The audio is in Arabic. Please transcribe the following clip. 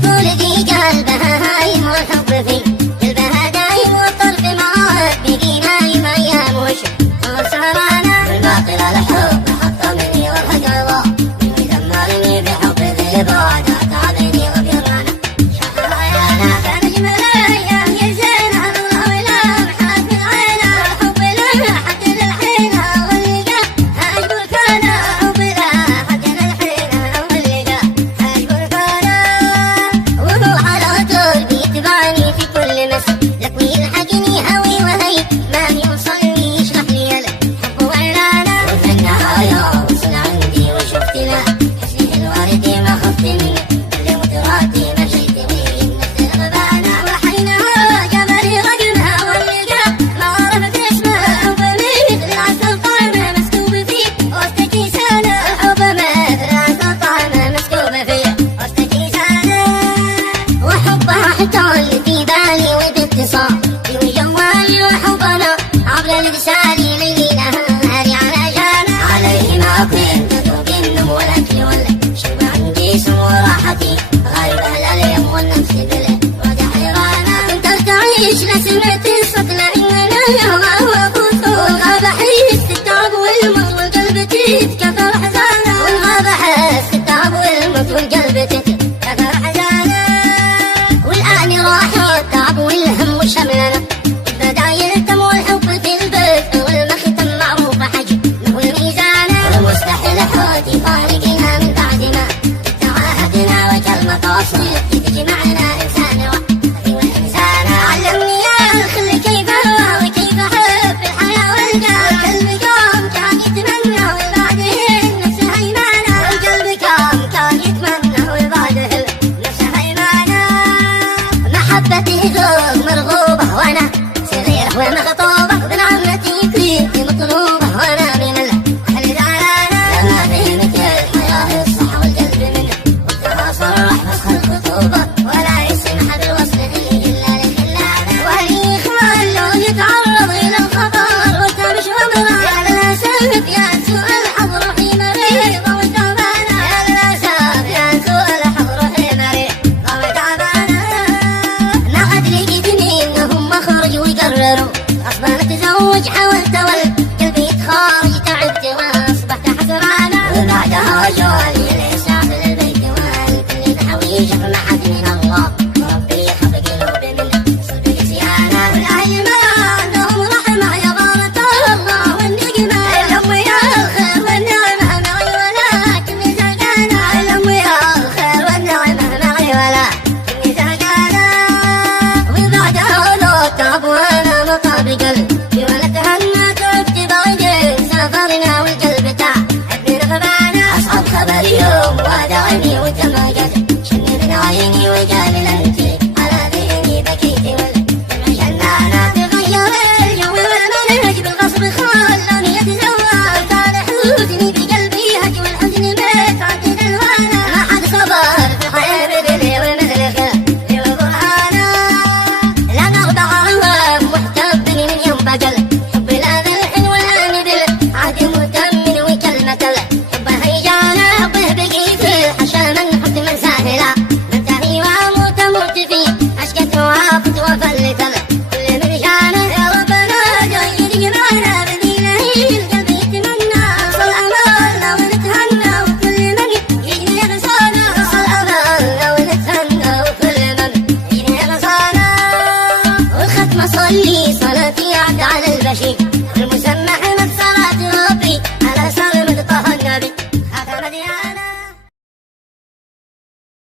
تقول ذي قلبها هايم والحب فيه قلبها دايم والطرف معاك بقي نايم ايام وشك وسهرانا بالباطل الحب حطمني والحق الله اني دمرني بحب ذي بعد تعبني وقرانا شهرانا فنجمل الايام يزينها نورها ولمحات من عينها الحب لها حتى للحين واللقا اقول كان حب لها حتى للحين واللقا اقول كان وهو على طول بيتبعني في كل مسا لك ويلحقني هوي وهي ما يوصلني يشرح لي الحب وعلانا وفي النهاية وصل عندي وشفت له حسني الورد ما خفت منه اللي وتراتي مشيت وين نفس الغبانة وحينها جمالي رقمها واللقا ما عرفت اسمها الحب مثل العسل طعمه مسكوب فيه واستكي سنة الحب مثل العسل طعمه مسكوب فيه واستكي سنة وحبها حتى اللي في بالي وباتصال وجوالي وحبنا عبر لساني ليلي نهاري على جانا عليه ما كنت ذوق النمو والاكل والشرب عندي سمو راحتي غالب اهل اليوم والنفس بلا وجع حيرانا كنت تعيش لسمعت الصوت لاننا هو خطوط غاب احس التعب والموت والقلب تتكثر حزانا والغاب احس التعب والموت والقلب تتكثر حزانا والآن راح التعب والهم وشملنا البداية التم والحب في البيت والمختم معروف حجمه والميزان والمستحيل حوت يفارقنا من بعد ما تعاهدنا وكلمة توصيل تجمعنا إنسان وحدي والإنسان علمني يا الخل كيف أروى وكيف أحب الحياة والقلب يوم كان يتمنى وبعده النفس هيمانة والقلب كان يتمنى وبعده النفس هيمانة محبتي ذوق مرغوبة وأنا صغيرة ومخطوبة ابن عمتي كليتي مطلوبة وأنا من الأهل زعلانة لما فهمت الحياة الصح والقلب منه وقتها صرح فسخ الخطوبة ولا يسمح بالوصل لي إلا للخلانة وهلي إخوان لو يتعرض إلى الخطر وتمش ومرة يا للأسف يا سوء الحظ روحي مريضة وتعبانة يا للأسف يا سوء الحظ روحي مريضة وتعبانة ما قد لقيتني إنهم خرجوا ويقرروا غصبا أتزوج حاولت والقلب يتخارج تعبت وأصبحت حسرانة وبعدها جوالي الإسعاف للبيت والكل تحويجه ما حد من الله وربي خف قلوبي من صلب نسيانة والأهل ما عندهم رحمة يا بارة الله والنقمة الأم يا الخير والنعمة معي ولكني زهقانة الأم يا الخير والنعمة معي ولكني زهقانة وبعدها لو تعب وانا مطابق قلبي ولا تهنى تعبت بعيد سافرنا والقلب تعبني رغبانة أصعب خبر يوم وادعني وانت ما قد شني من عيني وقال لنتي على ذهني بكيتي والدمع جنانة تغير الجو والمنهج بالغصب خلاني أتزوج كان حزني بقلبي هج والحزن بيت عدد الوانا ما حد صبر في الحياة مثلي ومثل خلقي وبرهانة لا نغضى عوام محتبني من يوم بقل حب الأذى الحن والآن بالعهد متمن وكلمة الحب هيجانا حبه بقي في الحشا من حد من ساهلة منتهي واموت موت فيه أشكت وعافت وفلت كل من جانا يا ربنا جاي يجمعنا بدينا القلب يتمنى وصل أمالنا ونتهنى وكل من يجني غصانا وصل أمالنا ونتهنى وكل من يجني غصانا والختمة صلي صلاتي عد على البشير